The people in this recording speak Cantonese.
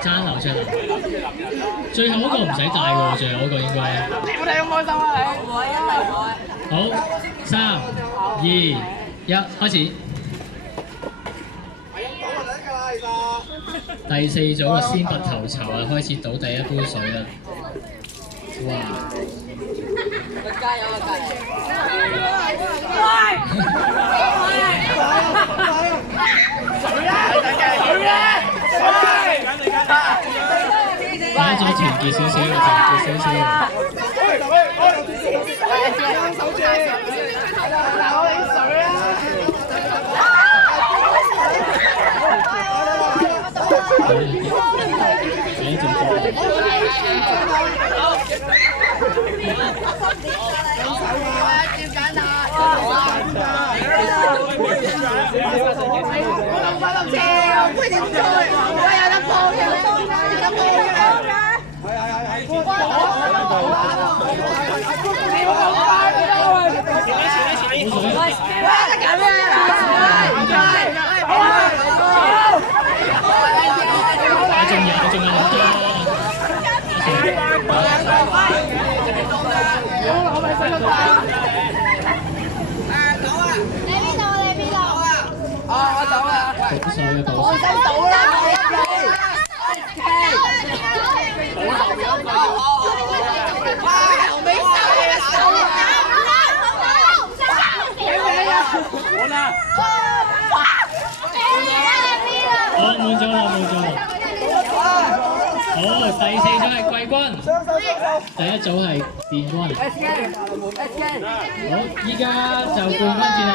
爭流出嚟，最後嗰個唔使帶喎，最後嗰個應該。你冇睇咁開心啊你？唔會啊，唔會。好，3、2、1，開始。第四組嘅先拔頭籌啊，開始倒第一杯水啦。哇！加油啊！加油！大家再團結少少，團結少少。好，第四組係季軍，第一組係殿軍。好，依家就冠軍戰啦。